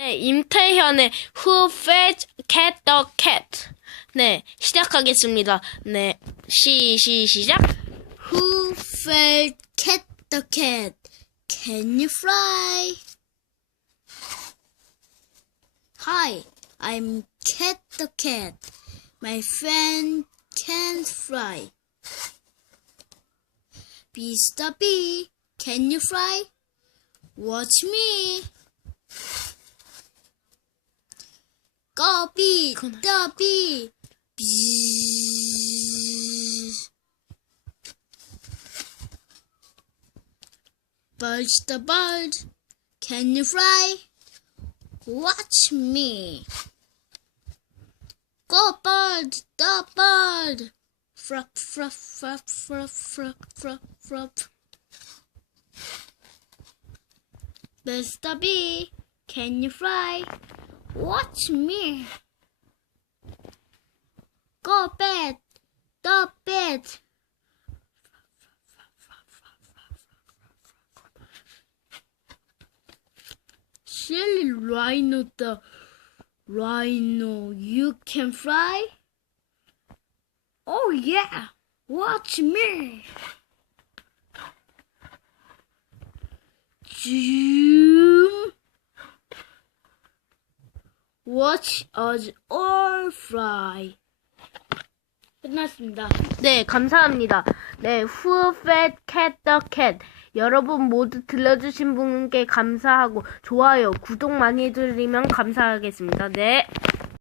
네, 임태현의 Who Fed Cat the Cat. 네, 시작하겠습니다. 네, 시작. Who fed cat the cat? Can you fly? Hi, I'm Cat the cat. My friend can't fly. Bees the bee, can you fly? Watch me. Go bee, the bee. Bee. Bird the bird, can you fly? Watch me. Go bird, the bird. Flop, flop, flop, flop, flop, flop, flop. Bird the bee, can you fly? Watch me. Go bed, the bed. Silly rhino, the rhino, you can fly? Oh yeah, watch me. Zoom. Watch us all fly. 끝났습니다. 네, 감사합니다. 네, Who Fed Cat the Cat. 여러분 모두 들려주신 분께 감사하고 좋아요, 구독 많이 해주시면 감사하겠습니다. 네.